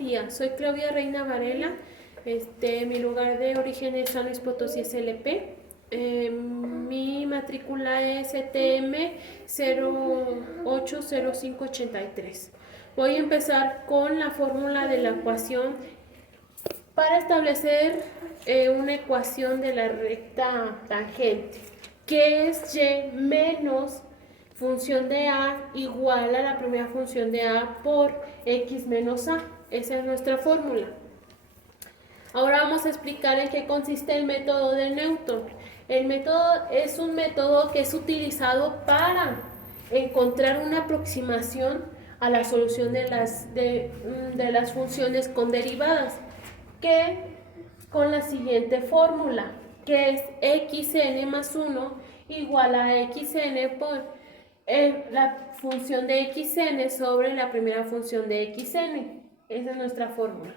día, soy Claudia Reina Varela. Mi lugar de origen es San Luis Potosí SLP. Mi matrícula es ETM 080583. Voy a empezar con la fórmula de la ecuación para establecer una ecuación de la recta tangente, que es y menos función de a igual a la primera función de a por x menos a. Esa es nuestra fórmula. Ahora vamos a explicar en qué consiste el método de Newton. El método es un método que es utilizado para encontrar una aproximación a la solución de las funciones con derivadas, que con la siguiente fórmula, que es xn más 1 igual a xn por la función de xn sobre la primera función de xn. Esa es nuestra fórmula.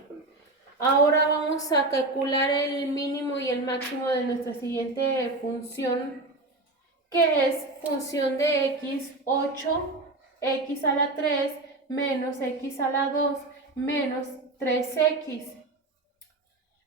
Ahora vamos a calcular el mínimo y el máximo de nuestra siguiente función, que es función de x, 8x a la 3 menos x a la 2 menos 3x.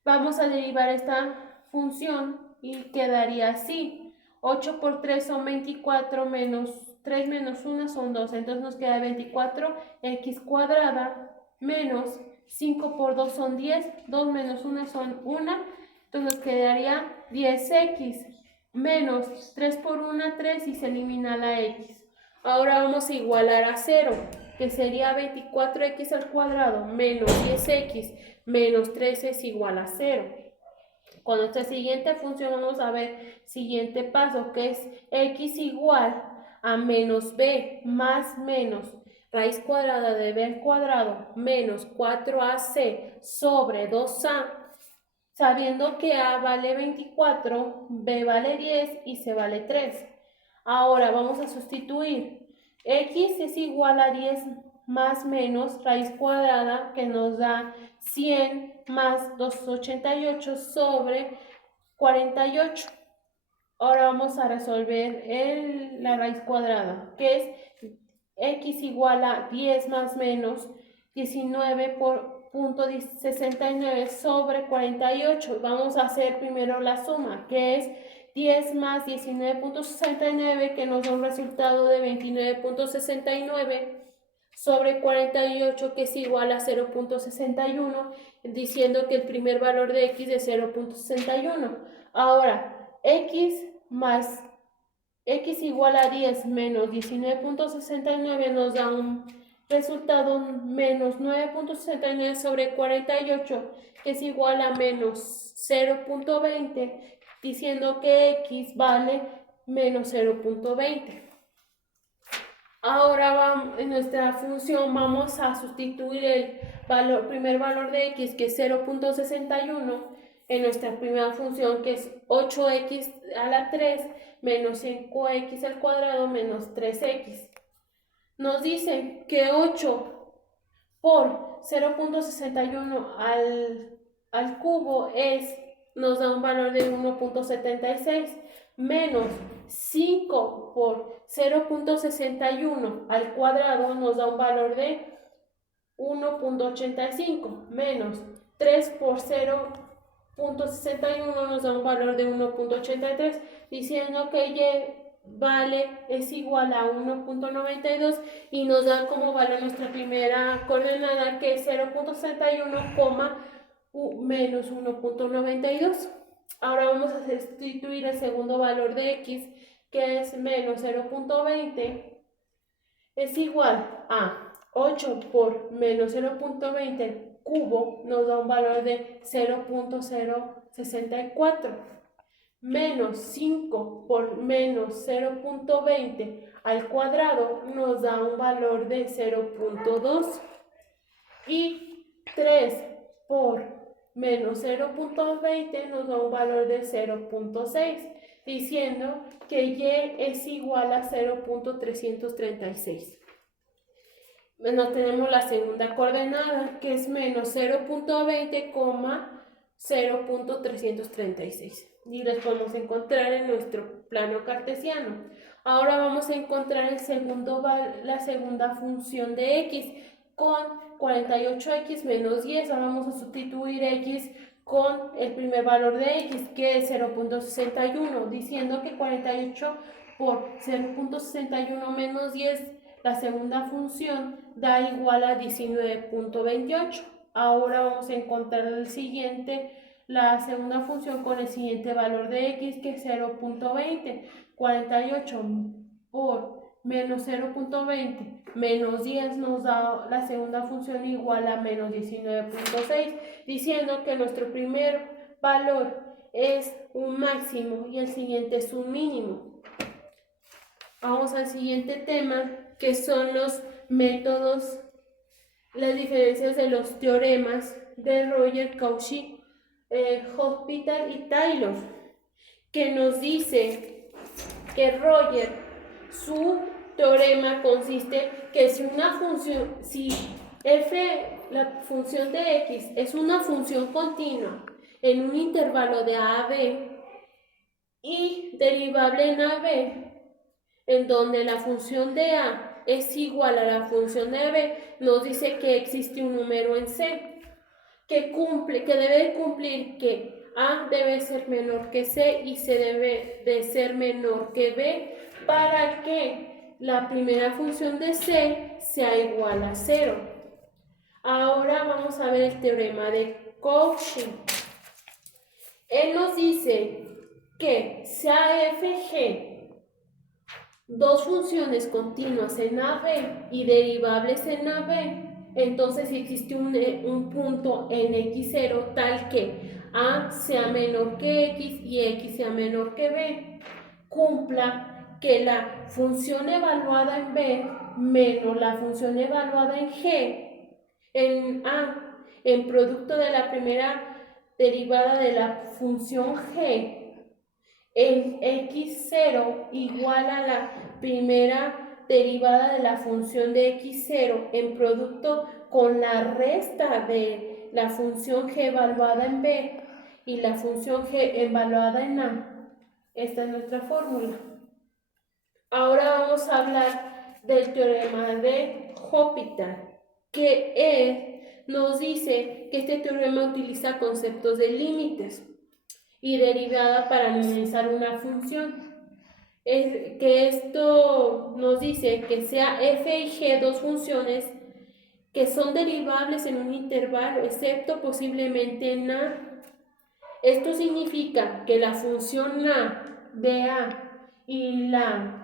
Vamos a derivar esta función y quedaría así. 8 por 3 son 24 menos 3 menos 1 son 2. Entonces nos queda 24x cuadrada menos 5 por 2 son 10. 2 menos 1 son 1. Entonces nos quedaría 10x menos 3 por 1, 3 y se elimina la x. Ahora vamos a igualar a 0, que sería 24x al cuadrado menos 10x menos 3 es igual a 0. Con nuestra siguiente función vamos a ver siguiente paso, que es x igual a menos b más menos raíz cuadrada de b al cuadrado menos 4ac sobre 2a, sabiendo que a vale 24, b vale 10 y c vale 3. Ahora vamos a sustituir. X es igual a 10 más menos raíz cuadrada, que nos da 100 más 288 sobre 48. Ahora vamos a resolver la raíz cuadrada, que es x igual a 10 más menos 19 por punto 69 sobre 48. Vamos a hacer primero la suma, que es 10 más 19.69, que nos da un resultado de 29.69 sobre 48, que es igual a 0.61, diciendo que el primer valor de x es 0.61. Ahora, x igual a 10 menos 19.69 nos da un resultado menos 9.69 sobre 48, que es igual a menos 0.20, diciendo que x vale menos 0.20. Ahora en nuestra función vamos a sustituir el primer valor de x, que es 0.61, en nuestra primera función, que es 8x a la 3 menos 5x al cuadrado menos 3x. Nos dice que 8 por 0.61 al cubo nos da un valor de 1.76, menos 5 por 0.61 al cuadrado nos da un valor de 1.85, menos 3 por 0.61 nos da un valor de 1.83, diciendo que y es igual a 1.92 y nos da como valor nuestra primera coordenada, que es 0.61, menos 1.92. Ahora vamos a sustituir el segundo valor de x, que es menos 0.20, es igual a 8 por menos 0.20 cubo, nos da un valor de 0.064, menos 5 por menos 0.20 al cuadrado nos da un valor de 0.2, y 3 por menos 0.20 nos da un valor de 0.6, diciendo que y es igual a 0.336. Bueno, tenemos la segunda coordenada, que es menos 0.20, 0.336, y las podemos encontrar en nuestro plano cartesiano. Ahora vamos a encontrar la segunda función de x con 48x menos 10. Ahora vamos a sustituir x con el primer valor de x, que es 0.61, diciendo que 48 por 0.61 menos 10, la segunda función, da igual a 19.28. Ahora vamos a encontrar la segunda función con el siguiente valor de x, que es 0.20. 48 por menos 0.20 menos 10 nos da la segunda función igual a menos 19.6, diciendo que nuestro primer valor es un máximo y el siguiente es un mínimo. Vamos al siguiente tema, que son los métodos, las diferencias de los teoremas de Roger, Cauchy, Hospital y Taylor, que nos dice que Roger, su teorema consiste que si la función de x es una función continua en un intervalo de a a b y derivable en a b, en donde la función de a es igual a la función de b, nos dice que existe un número en c que debe cumplir que a debe ser menor que c y c debe de ser menor que b para que la primera función de c sea igual a 0. Ahora vamos a ver el teorema de Cauchy. Él nos dice que sea f, g, dos funciones continuas en AB y derivables en AB, entonces si existe un punto en x0 tal que a sea menor que x y x sea menor que b, cumpla que la función evaluada en b menos la función evaluada en g, en a, en producto de la primera derivada de la función g, en x0 igual a la primera derivada de la función de x0 en producto con la resta de la función g evaluada en b y la función g evaluada en a. Esta es nuestra fórmula. Ahora vamos a hablar del teorema de Hospital, que nos dice que este teorema utiliza conceptos de límites y derivada para analizar una función. Que esto nos dice que sea f y g dos funciones que son derivables en un intervalo, excepto posiblemente en a. Esto significa que la función a de a y la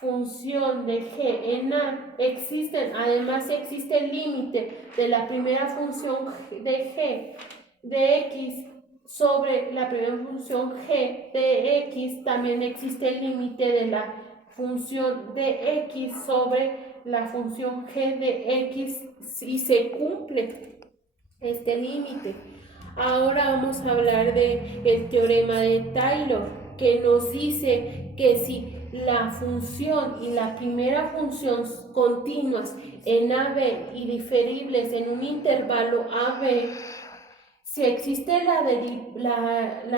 función de g en a existen. Además, si existe el límite de la primera función de g de x sobre la primera función g de x, también existe el límite de la función de x sobre la función g de x y se cumple este límite. Ahora vamos a hablar del teorema de Taylor, que nos dice que si la función y la primera función continuas en AB y diferibles en un intervalo AB, si existe la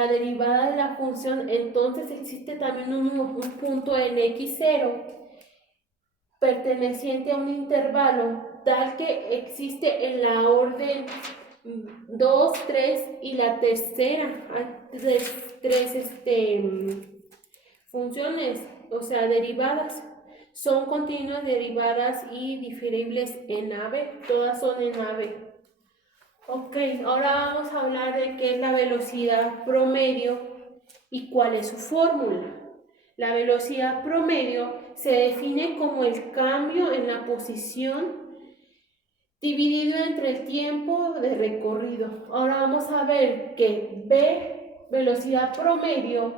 derivada de la función, entonces existe también un punto en x0 perteneciente a un intervalo tal que existe en la orden 2, 3 y la tercera. Hay tres funciones, o sea, derivadas. Son continuas, derivadas y diferibles en AB. Todas son en AB. Ok, ahora vamos a hablar de qué es la velocidad promedio y cuál es su fórmula. La velocidad promedio se define como el cambio en la posición dividido entre el tiempo de recorrido. Ahora vamos a ver que B, velocidad promedio,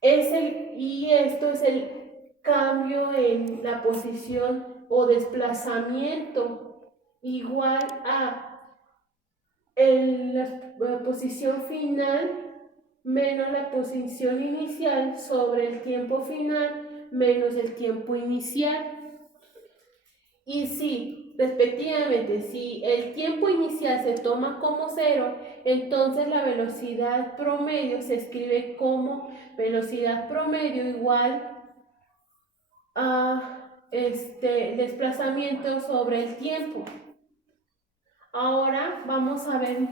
esto es el cambio en la posición o desplazamiento igual a la posición final menos la posición inicial sobre el tiempo final menos el tiempo inicial. Y si, respectivamente, si el tiempo inicial se toma como 0, entonces la velocidad promedio se escribe como velocidad promedio igual a desplazamiento sobre el tiempo. Ahora vamos a ver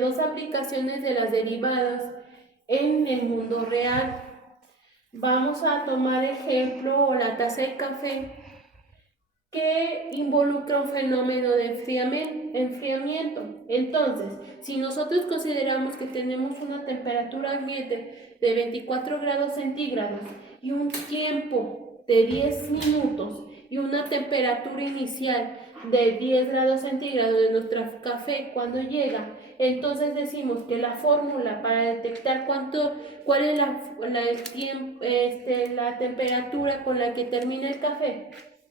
dos aplicaciones de las derivadas en el mundo real. Vamos a tomar ejemplo la taza de café que involucra un fenómeno de enfriamiento. Entonces, si nosotros consideramos que tenemos una temperatura ambiente de 24 grados centígrados y un tiempo de 10 minutos y una temperatura inicial de 10 grados centígrados de nuestro café cuando llega, entonces decimos que la fórmula para detectar cuál es la temperatura con la que termina el café,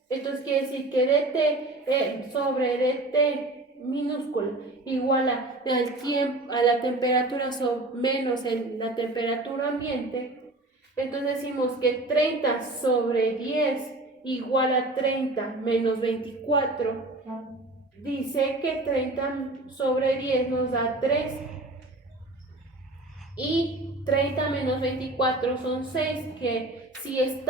entonces quiere decir que dt sobre dt minúscula igual a la temperatura menos la temperatura ambiente. Entonces decimos que 30 sobre 10 igual a 30 menos 24. Dice que 30 sobre 10 nos da 3 y 30 menos 24 son 6, que si el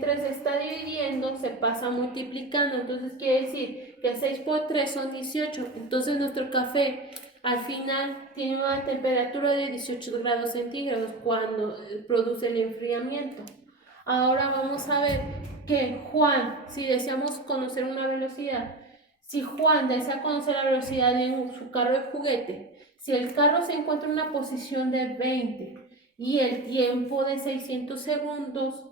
3 está dividiendo, se pasa multiplicando, entonces quiere decir que 6 por 3 son 18, entonces nuestro café al final tiene una temperatura de 18 grados centígrados cuando produce el enfriamiento. Ahora vamos a ver que Juan, si deseamos conocer una velocidad, si Juan desea conocer la velocidad de su carro de juguete, si el carro se encuentra en una posición de 20 y el tiempo de 600 segundos,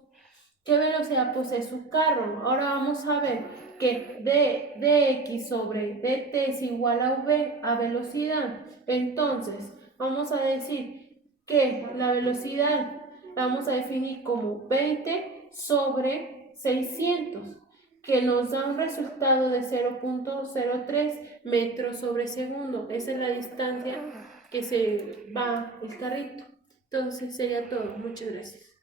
¿qué velocidad posee su carro? Ahora vamos a ver que dx sobre dt es igual a v a velocidad. Entonces, vamos a decir que la velocidad la vamos a definir como 20 sobre 600, que nos da un resultado de 0.03 metros sobre segundo. Esa es la distancia que se va el carrito. Entonces sería todo. Muchas gracias.